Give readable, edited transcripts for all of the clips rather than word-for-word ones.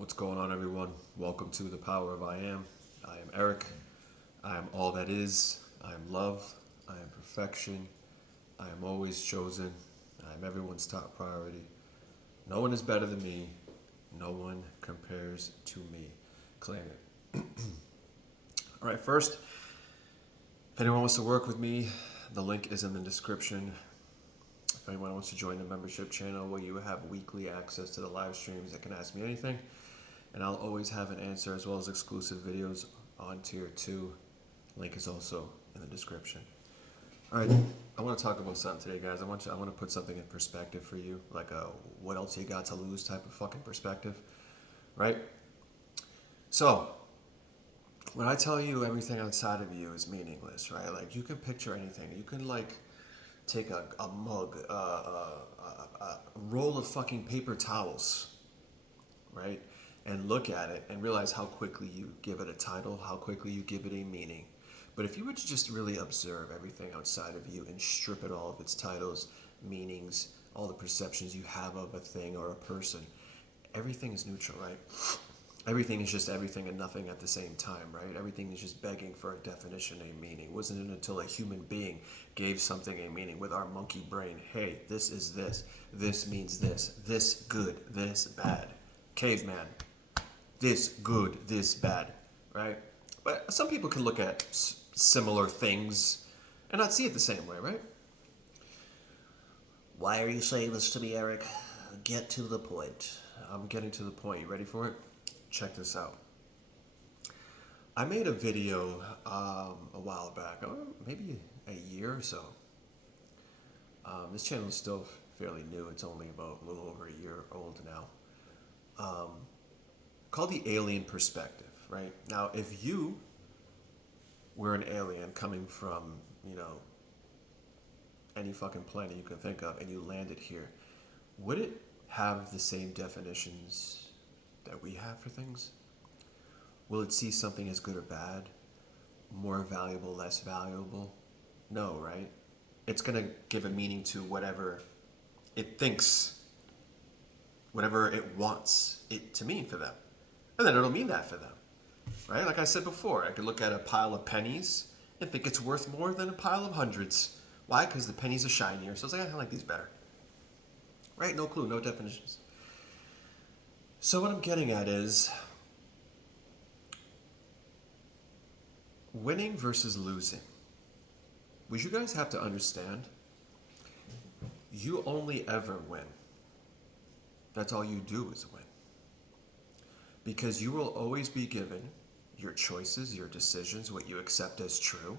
What's going on, everyone? Welcome to the Power of I Am. I am Eric. I am all that is. I am love. I am perfection. I am always chosen. I am everyone's top priority. No one is better than me. No one compares to me. Claim it. All right, first, if anyone wants to work with me, the link is in the description. If anyone wants to join the membership channel where you have weekly access to the live streams, that can ask me anything. And I'll always have an answer, as well as exclusive videos on tier 2. Link is also in the description. All right, I want to talk about something today, guys. I want to put something in perspective for you, like a what else you got to lose type of fucking perspective, right? So, when I tell you everything outside of you is meaningless, right? Like, you can picture anything. You can, like, take a mug, a roll of fucking paper towels, right? And look at it and realize how quickly you give it a title, how quickly you give it a meaning. But if you were to just really observe everything outside of you and strip it all of its titles, meanings, all the perceptions you have of a thing or a person, everything is neutral, right? Everything is just everything and nothing at the same time, right? Everything is just begging for a definition, a meaning. It wasn't until a human being gave something a meaning with our monkey brain. Hey, this is this. This means this good, this bad. Caveman. This good, this bad, right? But some people can look at similar things and not see it the same way, right? Why are you saying this to me, Eric? Get to the point. I'm getting to the point. You ready for it? Check this out. I made a video a while back, maybe a year or so. This channel is still fairly new. It's only about a little over a year old now. Called the alien perspective, right? Now, if you were an alien coming from, any fucking planet you can think of, and you landed here, would it have the same definitions that we have for things? Will it see something as good or bad? More valuable, less valuable? No, right? It's going to give a meaning to whatever it thinks, whatever it wants it to mean for them. And then it'll mean that for them, right? Like I said before, I could look at a pile of pennies and think it's worth more than a pile of hundreds. Why? Because the pennies are shinier. So it's like, I like these better, right? No clue, no definitions. So what I'm getting at is winning versus losing. What you guys have to understand, you only ever win. That's all you do is win. Because you will always be given your choices, your decisions, what you accept as true.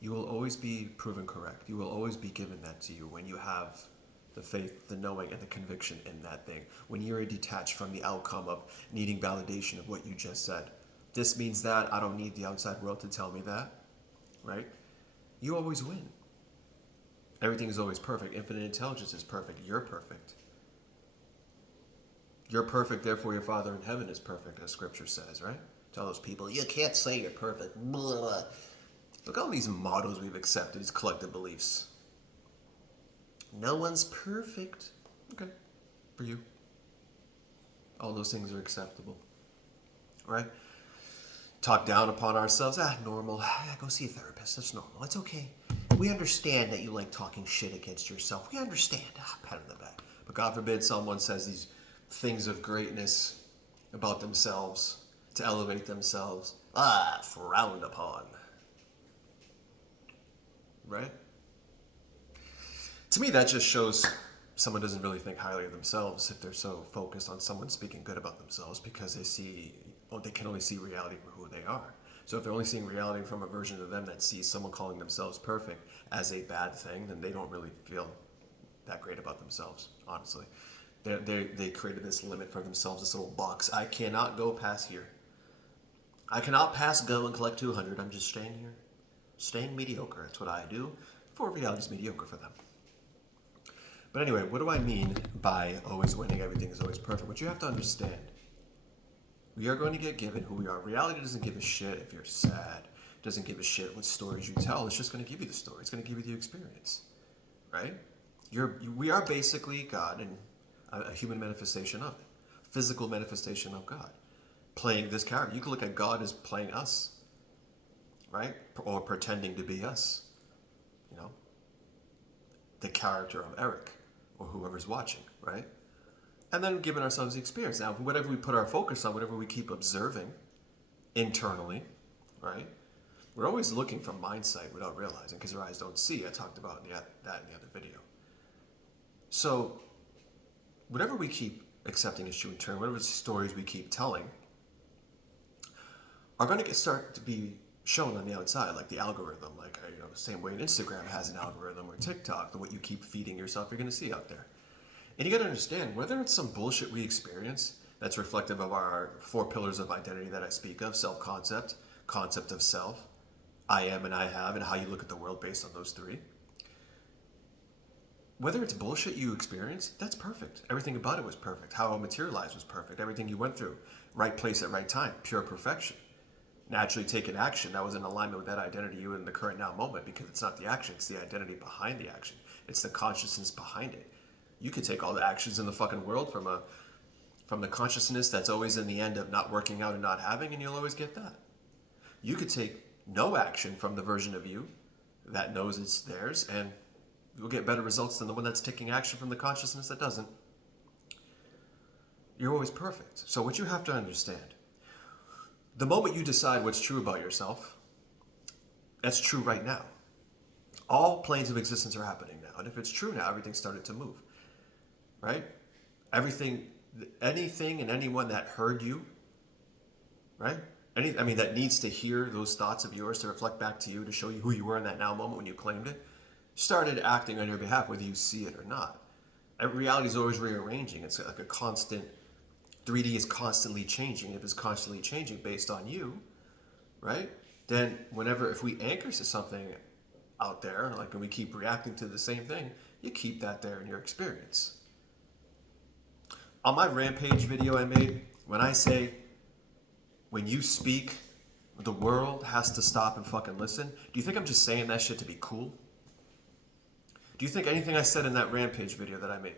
You will always be proven correct. You will always be given that to you when you have the faith, the knowing, and the conviction in that thing. When you're detached from the outcome of needing validation of what you just said. This means that. I don't need the outside world to tell me that. Right? You always win. Everything is always perfect. Infinite intelligence is perfect. You're perfect. You're perfect, therefore your Father in heaven is perfect, as Scripture says, right? To all those people, you can't say you're perfect. Blah. Look at all these mottos we've accepted, these collective beliefs. No one's perfect. Okay, for you. All those things are acceptable, right? Talk down upon ourselves. Normal. Go see a therapist. That's normal. It's okay. We understand that you like talking shit against yourself. We understand. Pat on the back. But God forbid someone says these things of greatness about themselves to elevate themselves. Frowned upon. Right? To me, that just shows someone doesn't really think highly of themselves if they're so focused on someone speaking good about themselves, because they can only see reality for who they are. So if they're only seeing reality from a version of them that sees someone calling themselves perfect as a bad thing, then they don't really feel that great about themselves, honestly. They created this limit for themselves, this little box. I cannot go past here. I cannot pass go and collect 200. I'm just staying here. Staying mediocre. That's what I do. For reality is mediocre for them. But anyway, what do I mean by always winning, everything is always perfect? What you have to understand, we are going to get given who we are. Reality doesn't give a shit if you're sad. It doesn't give a shit what stories you tell. It's just going to give you the story. It's going to give you the experience, right? We are basically God and a human manifestation of it. physical manifestation of God, playing this character. You can look at God as playing us, right? Or pretending to be us, you know, the character of Eric or whoever's watching, right? And then giving ourselves the experience. Now, whatever we put our focus on, whatever we keep observing internally, right? We're always looking for mind sight without realizing because our eyes don't see. I talked about that in the other video. So, whatever we keep accepting as true in turn, whatever stories we keep telling, are going to start to be shown on the outside, like the algorithm, like the same way Instagram has an algorithm or TikTok, what you keep feeding yourself, you're going to see out there. And you got to understand, whether it's some bullshit we experience that's reflective of our 4 pillars of identity that I speak of, self-concept, concept of self, I am and I have, and how you look at the world based on those 3. Whether it's bullshit you experience, that's perfect. Everything about it was perfect. How it materialized was perfect. Everything you went through, right place at right time, pure perfection. Naturally taking action that was in alignment with that identity you in the current now moment, because it's not the action, it's the identity behind the action. It's the consciousness behind it. You could take all the actions in the fucking world from the consciousness that's always in the end of not working out and not having, and you'll always get that. You could take no action from the version of you that knows it's theirs, and you'll get better results than the one that's taking action from the consciousness that doesn't. You're always perfect. So what you have to understand, the moment you decide what's true about yourself, that's true right now. All planes of existence are happening now. And if it's true now, everything started to move. Right? Everything, anything and anyone that heard you, right? That needs to hear those thoughts of yours to reflect back to you, to show you who you were in that now moment when you claimed it, started acting on your behalf, whether you see it or not. Reality is always rearranging. It's like a constant, 3D is constantly changing. If it's constantly changing based on you, right? Then if we anchor to something out there, like when we keep reacting to the same thing, you keep that there in your experience. On my Rampage video I made, when I say, when you speak, the world has to stop and fucking listen, do you think I'm just saying that shit to be cool? Do you think anything I said in that Rampage video that I made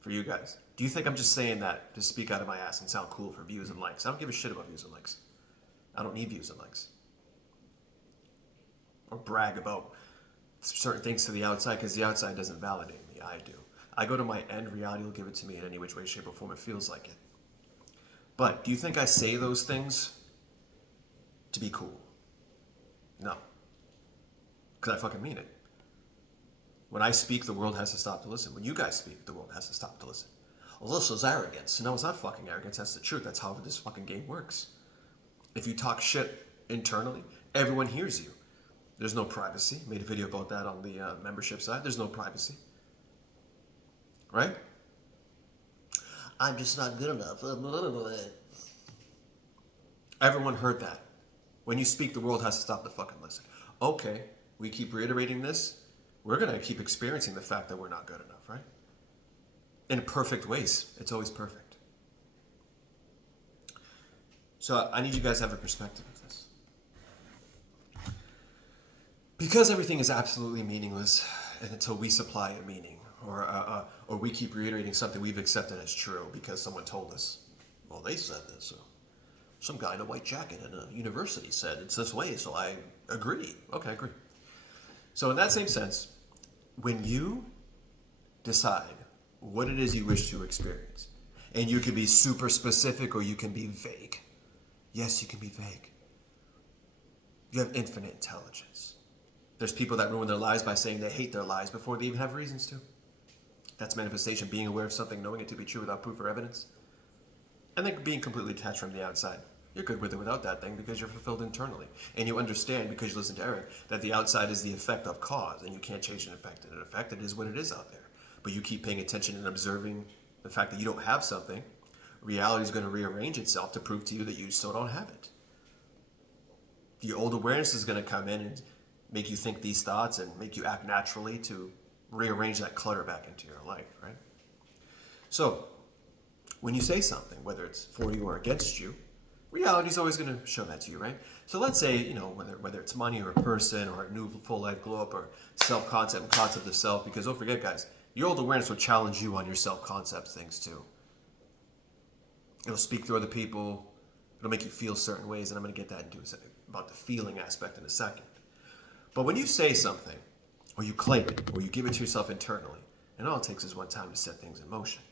for you guys, do you think I'm just saying that to speak out of my ass and sound cool for views and likes? I don't give a shit about views and likes. I don't need views and likes. Or brag about certain things to the outside, because the outside doesn't validate me. I do. I go to my end, reality will give it to me in any which way, shape, or form it feels like it. But do you think I say those things to be cool? No. Because I fucking mean it. When I speak, the world has to stop to listen. When you guys speak, the world has to stop to listen. Well, this is arrogance. No, it's not fucking arrogance. That's the truth. That's how this fucking game works. If you talk shit internally, everyone hears you. There's no privacy. Made a video about that on the membership side. There's no privacy. Right? I'm just not good enough. Everyone heard that. When you speak, the world has to stop to fucking listen. Okay, we keep reiterating this. We're going to keep experiencing the fact that we're not good enough, right? In perfect ways. It's always perfect. So I need you guys to have a perspective of this. Because everything is absolutely meaningless until we supply a meaning, or we keep reiterating something we've accepted as true because someone told us, well, they said this. Some guy in a white jacket in a university said it's this way, so I agree. Okay, I agree. So in that same sense, when you decide what it is you wish to experience, and you can be super specific or you can be vague. Yes, you can be vague. You have infinite intelligence. There's people that ruin their lives by saying they hate their lives before they even have reasons to. That's manifestation, being aware of something, knowing it to be true without proof or evidence. And then being completely detached from the outside. You're good with it without that thing because you're fulfilled internally. And you understand, because you listen to Eric, that the outside is the effect of cause, and you can't change an effect. And an effect, it is what it is out there. But you keep paying attention and observing the fact that you don't have something. Reality is going to rearrange itself to prove to you that you still don't have it. The old awareness is going to come in and make you think these thoughts and make you act naturally to rearrange that clutter back into your life, right? So, when you say something, whether it's for you or against you, reality is always going to show that to you, right? So let's say, whether it's money or a person or a new full life glow up or self-concept and concept of self, because don't forget, guys, your old awareness will challenge you on your self-concept things too. It'll speak through other people. It'll make you feel certain ways, and I'm going to get that into about the feeling aspect in a second. But when you say something, or you claim it, or you give it to yourself internally, and all it takes is one time to set things in motion.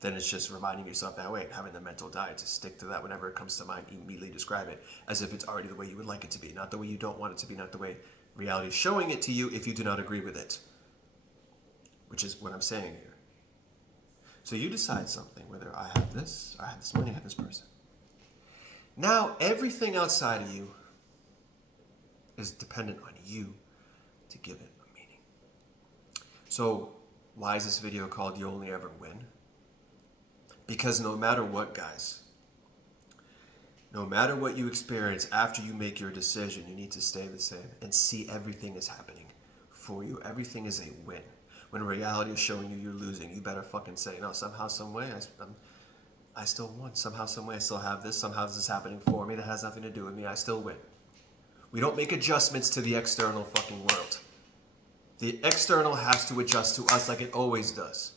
Then it's just reminding yourself that way, having the mental diet to stick to that whenever it comes to mind, immediately describe it as if it's already the way you would like it to be, not the way you don't want it to be, not the way reality is showing it to you if you do not agree with it, which is what I'm saying here. So you decide something, whether I have this money, I have this person. Now everything outside of you is dependent on you to give it a meaning. So why is this video called You Only Ever Win? Because no matter what, guys, no matter what you experience after you make your decision, you need to stay the same and see everything is happening for you. Everything is a win. When reality is showing you you're losing, you better fucking say, no, somehow, some way, I still won. Somehow, some way, I still have this. Somehow this is happening for me. That has nothing to do with me. I still win. We don't make adjustments to the external fucking world. The external has to adjust to us like it always does.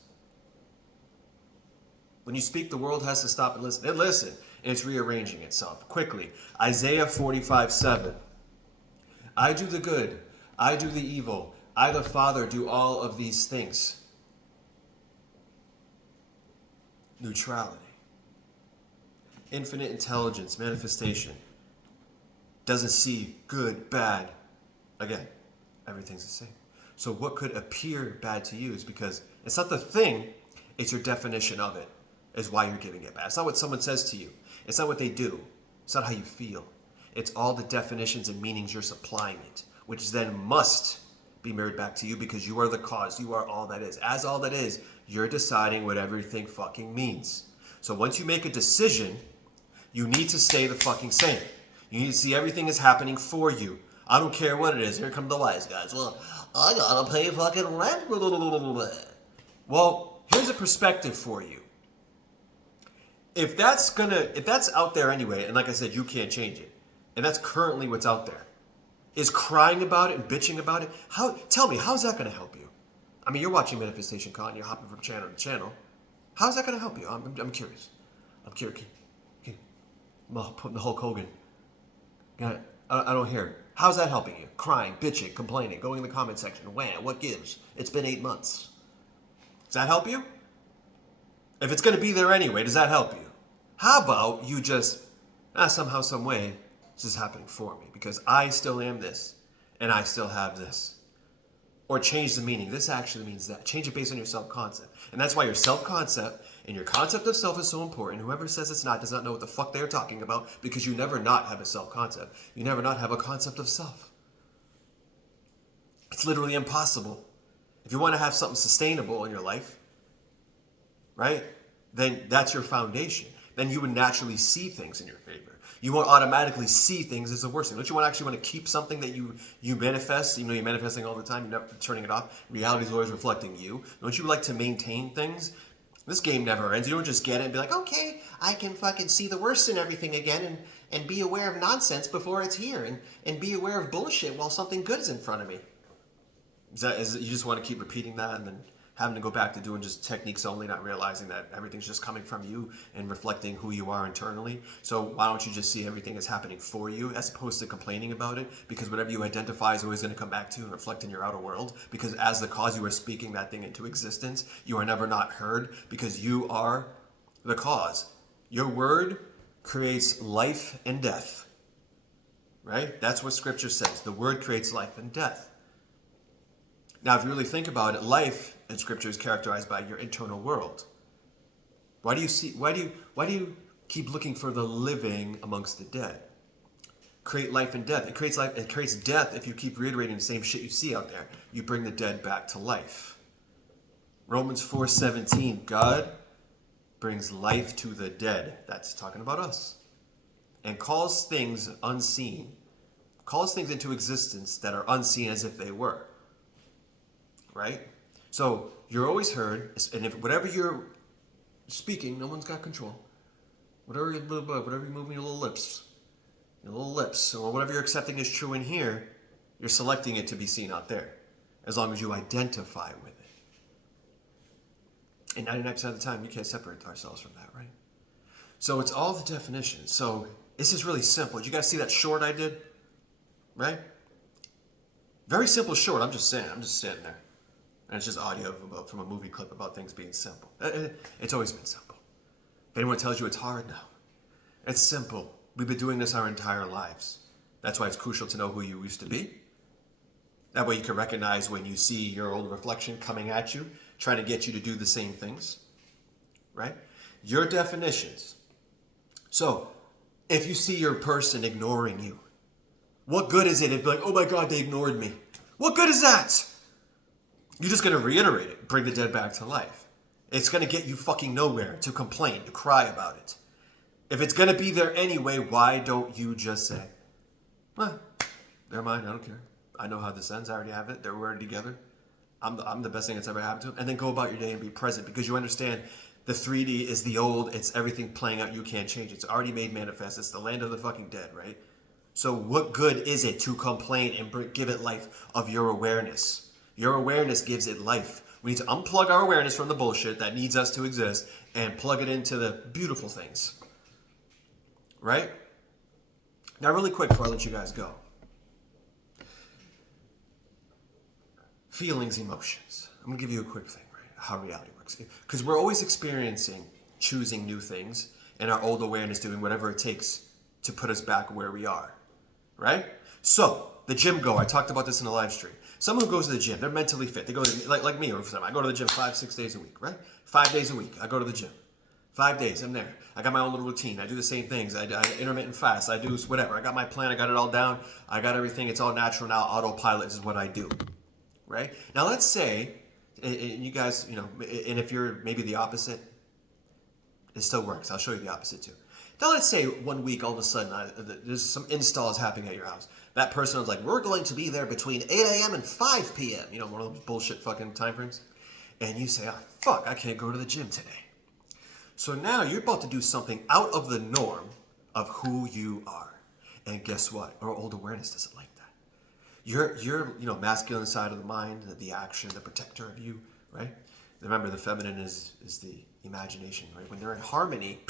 When you speak, the world has to stop and listen. And listen, and it's rearranging itself quickly. Isaiah 45:7. I do the good. I do the evil. I, the Father, do all of these things. Neutrality. Infinite intelligence, manifestation. Doesn't see good, bad. Again, everything's the same. So what could appear bad to you is because it's not the thing, it's your definition of it, is why you're giving it bad. It's not what someone says to you. It's not what they do. It's not how you feel. It's all the definitions and meanings you're supplying it, which then must be mirrored back to you because you are the cause. You are all that is. As all that is, you're deciding what everything fucking means. So once you make a decision, you need to stay the fucking same. You need to see everything is happening for you. I don't care what it is. Here come the wise guys. Well, I gotta pay fucking rent. Well, here's a perspective for you. If that's out there anyway, and like I said, you can't change it, and that's currently what's out there, is crying about it and bitching about it, tell me, how's that gonna help you? I mean, you're watching Manifestation Con, you're hopping from channel to channel. How's that gonna help you? I'm curious. I'm curious. I'm putting the Hulk Hogan. I don't hear it. How's that helping you? Crying, bitching, complaining, going in the comment section. Wham, what gives? It's been 8 months. Does that help you? If it's going to be there anyway, does that help you? How about you just, somehow, some way, this is happening for me because I still am this and I still have this. Or change the meaning. This actually means that. Change it based on your self-concept. And that's why your self-concept and your concept of self is so important. Whoever says it's not does not know what the fuck they're talking about because you never not have a self-concept. You never not have a concept of self. It's literally impossible. If you want to have something sustainable in your life, right, then that's your foundation. Then you would naturally see things in your favor. You won't automatically see things as the worst thing. Don't you actually want to keep something that you manifest? You know, you're manifesting all the time. You're never turning it off. Reality is always reflecting you. Don't you like to maintain things? This game never ends. You don't just get it and be like, okay, I can fucking see the worst in everything again and be aware of nonsense before it's here and be aware of bullshit while something good is in front of me. Is you just want to keep repeating that and then having to go back to doing just techniques only, not realizing that everything's just coming from you and reflecting who you are internally. So why don't you just see everything as happening for you as opposed to complaining about it? Because whatever you identify is always going to come back to you and reflect in your outer world. Because as the cause, you are speaking that thing into existence. You are never not heard because you are the cause. Your word creates life and death. Right? That's what scripture says. The word creates life and death. Now, if you really think about it, life in Scripture is characterized by your internal world. Why do you keep looking for the living amongst the dead? Create life and death. It creates life. It creates death if you keep reiterating the same shit you see out there. You bring the dead back to life. Romans 4:17. God brings life to the dead. That's talking about us. And calls things unseen. Calls things into existence that are unseen as if they were. Right? So you're always heard, and if whatever you're speaking, no one's got control. Whatever you're moving your little lips, or whatever you're accepting is true in here, you're selecting it to be seen out there, as long as you identify with it. And 99% of the time, you can't separate ourselves from that, right? So it's all the definitions. So this is really simple. Did you guys see that short I did? Right? Very simple short. I'm just saying. I'm just sitting there. And it's just audio from a movie clip about things being simple. It's always been simple. If anyone tells you it's hard, no. It's simple. We've been doing this our entire lives. That's why it's crucial to know who you used to be. That way you can recognize when you see your old reflection coming at you, trying to get you to do the same things. Right? Your definitions. So, if you see your person ignoring you, what good is it if you're like, oh my God, they ignored me? What good is that? You're just going to reiterate it, bring the dead back to life. It's going to get you fucking nowhere to complain, to cry about it. If it's going to be there anyway, why don't you just say, well, never mind, I don't care. I know how this ends. I already have it. They're already together. I'm the best thing that's ever happened to them. And then go about your day and be present because you understand the 3D is the old. It's everything playing out. You can't change it. It's already made manifest. It's the land of the fucking dead, right? So what good is it to complain and give it life of your awareness? Your awareness gives it life. We need to unplug our awareness from the bullshit that needs us to exist and plug it into the beautiful things. Right? Now, really quick before I let you guys go. Feelings, emotions. I'm going to give you a quick thing, right? How reality works. Because we're always experiencing choosing new things and our old awareness doing whatever it takes to put us back where we are. Right? So, the gym goer, I talked about this in the live stream. Someone who goes to the gym, they're mentally fit. They go to, like me, or I go to the gym 5-6 days a week, right? 5 days a week, I go to the gym. 5 days, I'm there. I got my own little routine. I do the same things. I intermittent fast. I do whatever. I got my plan. I got it all down. I got everything. It's all natural now. Autopilot is what I do, right? Now, let's say, and you guys, and if you're maybe the opposite, it still works. I'll show you the opposite too. Now, let's say 1 week, all of a sudden, there's some installs happening at your house. That person was like, we're going to be there between 8 a.m. and 5 p.m. One of those bullshit fucking time frames. And you say, oh, fuck, I can't go to the gym today. So now you're about to do something out of the norm of who you are. And guess what? Our old awareness doesn't like that. You're masculine side of the mind, the action, the protector of you, right? Remember, the feminine is the imagination, right? When they're in harmony,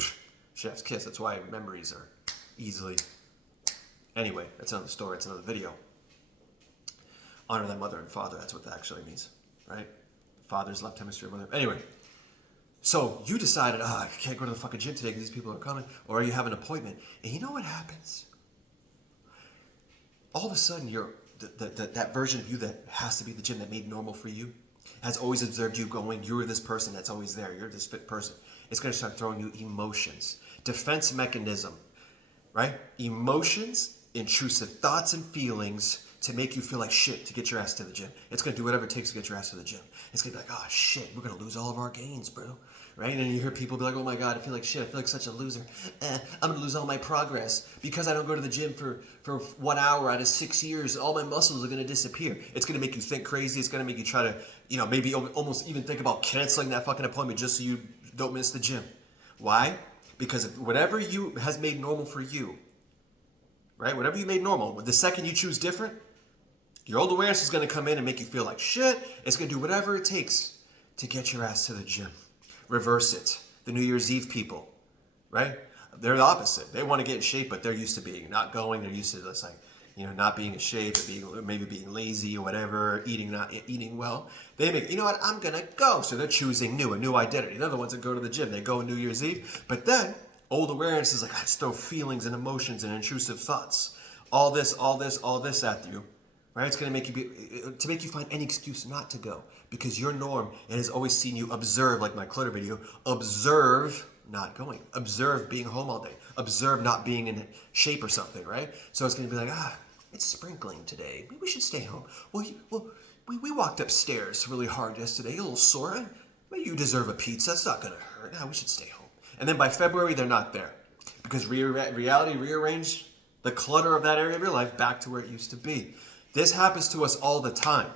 chef's kiss. That's why memories are easily. Anyway, that's another story. It's another video. Honor thy mother and father. That's what that actually means, right? Father's left hemisphere, mother. Anyway, so you decided, I can't go to the fucking gym today because these people are coming, or you have an appointment, and you know what happens? All of a sudden, that version of you that has to be the gym that made normal for you has always observed you going. You're this person that's always there. You're this fit person. It's going to start throwing you emotions. Defense mechanism, right? Emotions, intrusive thoughts and feelings to make you feel like shit to get your ass to the gym. It's going to do whatever it takes to get your ass to the gym. It's going to be like, oh shit, we're going to lose all of our gains, bro. Right? And you hear people be like, oh my God, I feel like shit. I feel like such a loser. I'm going to lose all my progress because I don't go to the gym for 1 hour out of 6 years. All my muscles are going to disappear. It's going to make you think crazy. It's going to make you try to, maybe almost even think about canceling that fucking appointment just so you don't miss the gym. Why? Because whatever you has made normal for you, right? Whatever you made normal, the second you choose different, your old awareness is going to come in and make you feel like shit. It's going to do whatever it takes to get your ass to the gym. Reverse it. The New Year's Eve people, right? They're the opposite. They want to get in shape, but they're used to being not going. They're used to just not being in shape, or maybe being lazy or whatever, not eating well. They make, what, I'm going to go. So they're choosing a new identity. They're the ones that go to the gym. They go on New Year's Eve. But then old awareness is like, I just throw feelings and emotions and intrusive thoughts. All this at you. Right? It's going to make you find any excuse not to go because your norm has always seen you observe, like my clutter video, observe not going, observe being home all day, observe not being in shape or something, right? So it's going to be like, it's sprinkling today. Maybe we should stay home. We walked upstairs really hard yesterday, a little sore. Maybe you deserve a pizza. It's not going to hurt. We should stay home. And then by February, they're not there because reality rearranged the clutter of that area of your life back to where it used to be. This happens to us all the time,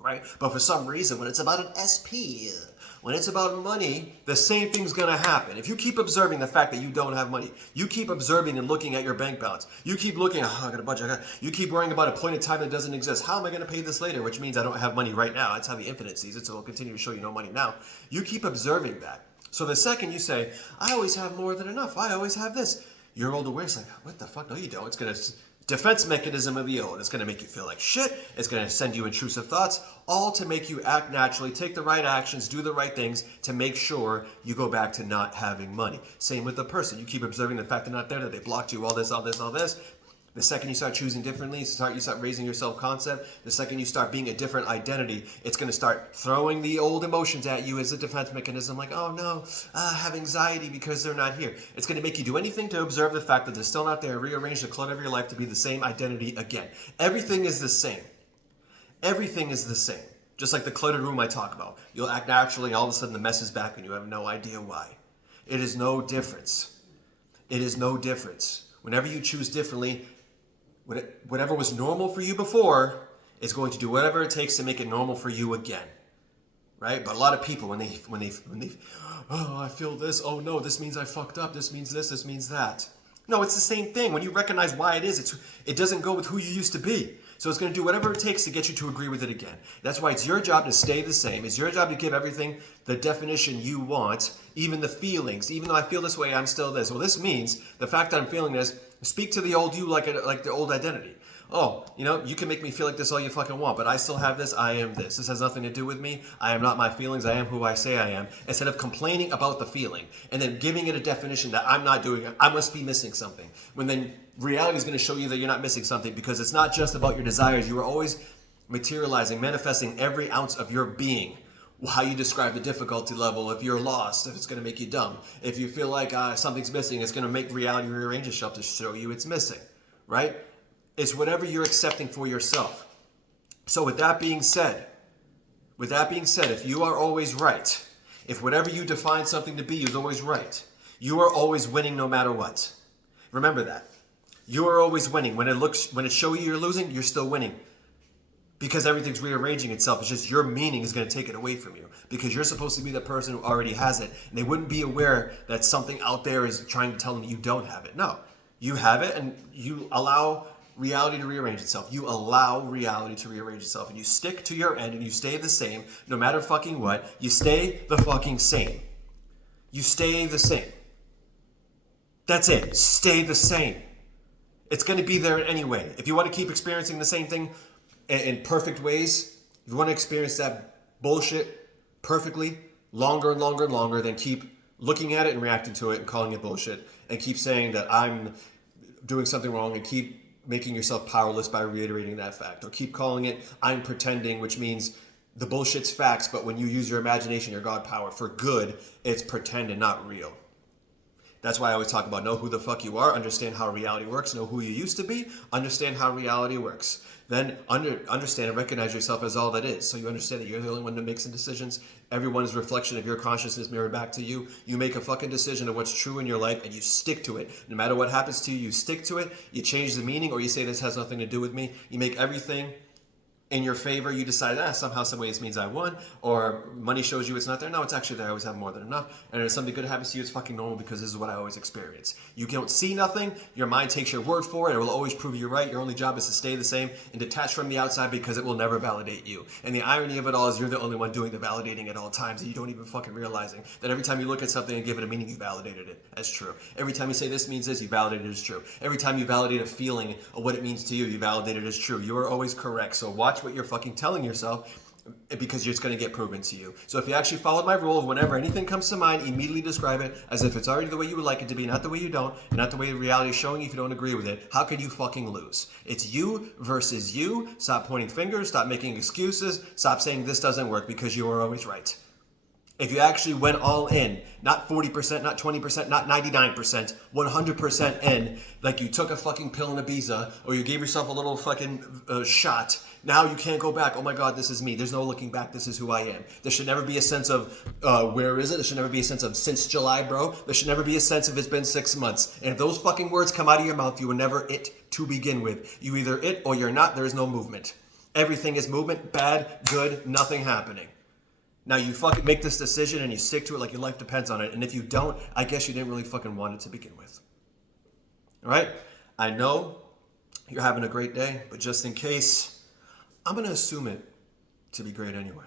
right? But for some reason, when it's about an SP, when it's about money, the same thing's going to happen. If you keep observing the fact that you don't have money, you keep observing and looking at your bank balance, you keep looking, I got a budget, you keep worrying about a point in time that doesn't exist. How am I going to pay this later? Which means I don't have money right now. That's how the infinite sees it, so it'll continue to show you no money now. You keep observing that. So the second you say, I always have more than enough, I always have this, your old awareness is like, what the fuck? No, you don't. It's going to defense mechanism of the old. It's going to make you feel like shit. It's going to send you intrusive thoughts, all to make you act naturally, take the right actions, do the right things to make sure you go back to not having money. Same with the person. You keep observing the fact they're not there, that they blocked you, all this, all this, all this. The second you start choosing differently, you start raising your self-concept, the second you start being a different identity, it's going to start throwing the old emotions at you as a defense mechanism, like, oh no, I have anxiety because they're not here. It's going to make you do anything to observe the fact that they're still not there, rearrange the clutter of your life to be the same identity again. Everything is the same. Everything is the same. Just like the cluttered room I talk about. You'll act naturally, all of a sudden the mess is back and you have no idea why. It is no difference. It is no difference. Whenever you choose differently, whatever was normal for you before is going to do whatever it takes to make it normal for you again, right? But a lot of people, when they, oh, I feel this. Oh no, this means I fucked up. This means this. This means that. No, it's the same thing. When you recognize why it is, it doesn't go with who you used to be. So it's going to do whatever it takes to get you to agree with it again. That's why it's your job to stay the same. It's your job to give everything the definition you want, even the feelings. Even though I feel this way, I'm still this. Well, this means the fact that I'm feeling this, speak to the old you like the old identity. Oh, you can make me feel like this all you fucking want, but I still have this, I am this. This has nothing to do with me. I am not my feelings, I am who I say I am. Instead of complaining about the feeling and then giving it a definition that I'm not doing it, I must be missing something. When then reality is going to show you that you're not missing something, because it's not just about your desires. You are always materializing, manifesting every ounce of your being. How you describe the difficulty level, if you're lost, if it's going to make you dumb. If you feel like something's missing, it's going to make reality rearrange itself to show you it's missing, right? It's whatever you're accepting for yourself. So with that being said, if you are always right, if whatever you define something to be is always right, you are always winning no matter what. Remember that. You are always winning. When it shows you you're losing, you're still winning. Because everything's rearranging itself. It's just your meaning is going to take it away from you. Because you're supposed to be the person who already has it. And they wouldn't be aware that something out there is trying to tell them you don't have it. No. You have it, and you allow reality to rearrange itself. You allow reality to rearrange itself. And you stick to your end and you stay the same no matter fucking what. You stay the fucking same. You stay the same. That's it. Stay the same. It's going to be there anyway. If you want to keep experiencing the same thing in perfect ways, if you want to experience that bullshit perfectly, longer and longer and longer, then keep looking at it and reacting to it and calling it bullshit, and keep saying that I'm doing something wrong, and keep making yourself powerless by reiterating that fact. Or keep calling it I'm pretending, which means the bullshit's facts, but when you use your imagination, your God power for good, it's pretend and not real. That's why I always talk about know who the fuck you are, understand how reality works, know who you used to be, understand how reality works. Then understand and recognize yourself as all that is. So you understand that you're the only one that makes the decisions. Everyone is a reflection of your consciousness mirrored back to you. You make a fucking decision of what's true in your life and you stick to it. No matter what happens to you, you stick to it. You change the meaning, or you say this has nothing to do with me. You make everything in your favor. You decide, somehow, some way this means I won, or money shows you it's not there. No, it's actually there. I always have more than enough. And if something good happens to you, it's fucking normal because this is what I always experience. You don't see nothing. Your mind takes your word for it. It will always prove you right. Your only job is to stay the same and detach from the outside, because it will never validate you. And the irony of it all is you're the only one doing the validating at all times, and you don't even fucking realizing that every time you look at something and give it a meaning, you validated it as true. Every time you say this means this, you validate it as true. Every time you validate a feeling of what it means to you, you validate it as true. You are always correct. So watch what you're fucking telling yourself, because it's going to get proven to you. So if you actually followed my rule of whenever anything comes to mind, immediately describe it as if it's already the way you would like it to be, not the way you don't, and not the way reality is showing you if you don't agree with it. How could you fucking lose? It's you versus you. Stop pointing fingers. Stop making excuses. Stop saying this doesn't work, because you are always right. If you actually went all in, not 40%, not 20%, not 99%, 100% in, like you took a fucking pill in Ibiza, or you gave yourself a little fucking shot, now you can't go back. Oh my God, this is me. There's no looking back. This is who I am. There should never be a sense of, where is it? There should never be a sense of since July, bro. There should never be a sense of it's been 6 months. And if those fucking words come out of your mouth, you were never it to begin with. You either it or you're not. There is no movement. Everything is movement, bad, good, nothing happening. Now you fucking make this decision and you stick to it like your life depends on it. And if you don't, I guess you didn't really fucking want it to begin with. All right? I know you're having a great day, but just in case, I'm going to assume it to be great anyway.